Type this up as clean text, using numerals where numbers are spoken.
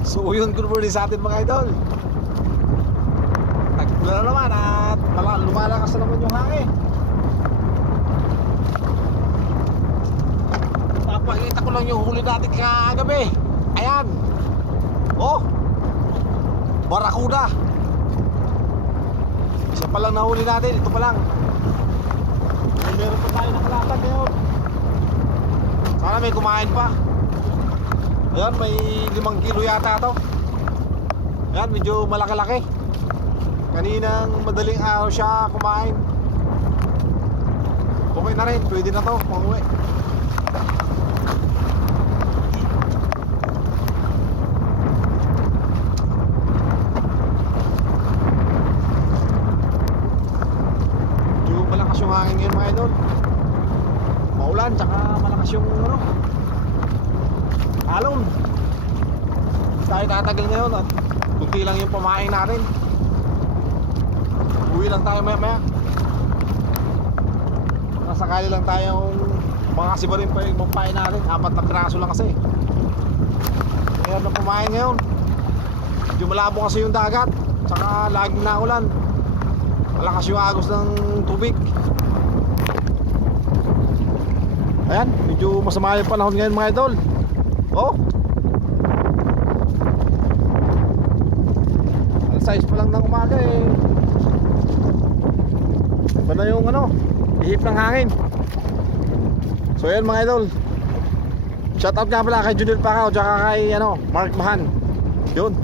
So yun, good morning sa atin mga idol. Tagpula na naman at lumalakas na naman yung hangin. Papakita ko lang yung huli natin kagabi. Ayan. Oh, Barracuda. Isa pa lang nahuli natin, ito pa lang. Meron pa tayo nakalatag ngayon. Sana may kumain pa. Ayan, may 5 kilo yata to. Ayan, medyo malaki-laki. Kaninang madaling araw siya kumain. Okay na rin, pwede na to, panguwi. Medyo malakas yung hangin ngayon mga idol. Maulan, tsaka malakas yung alon. Tayo tatagal ngayon at kunti lang yung pamain natin. Uwi lang tayo maya maya. Nasakali lang tayong mga sibarin pa yung magpain natin. 4 na piraso lang kasi. Kaya na pamain ngayon. Medyo malabo kasi yung dagat, tsaka laging naulan. Malakas yung agos ng tubig. Ayan, medyo masama yung panahon ngayon mga idol. Oh, size pa lang ng umaga eh. Iba na yung ihip ng hangin. So yan mga idol, shout out nga pala kay Junior Pacao tsaka kay Mark Mahan. Yun.